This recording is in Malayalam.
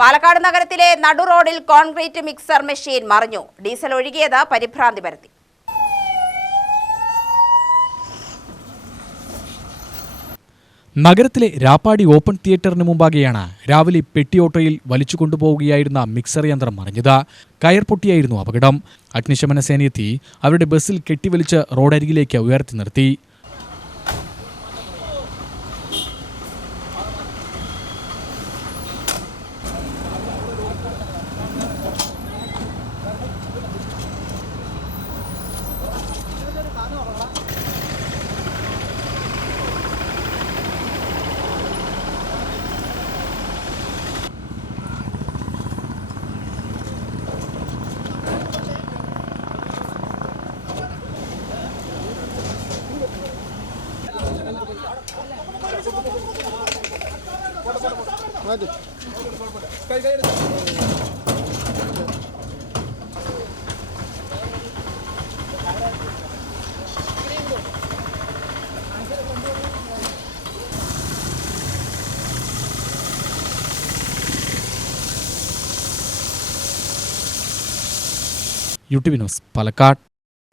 പാലക്കാട് നഗരത്തിലെ നടു റോഡിൽ കോൺക്രീറ്റ് മിക്സർ മെഷീൻ മറിഞ്ഞു. ഡീസൽ ഒഴുകിയത് പരിഭ്രാന്തി പരത്തി. നഗരത്തിലെ രാപ്പാടി ഓപ്പൺ തിയേറ്ററിന് മുമ്പാകെയാണ് രാവിലെ പെട്ടിയോട്ടോയിൽ വലിച്ചുകൊണ്ടുപോവുകയായിരുന്ന മിക്സർ യന്ത്രം മറിഞ്ഞത്. കയർ പൊട്ടിയായിരുന്നു അപകടം. അഗ്നിശമന സേനയെത്തി അവരുടെ ബസ്സിൽ കെട്ടിവലിച്ച് റോഡരികിലേക്ക് ഉയർത്തി നിർത്തി. YouTube news Palakkad.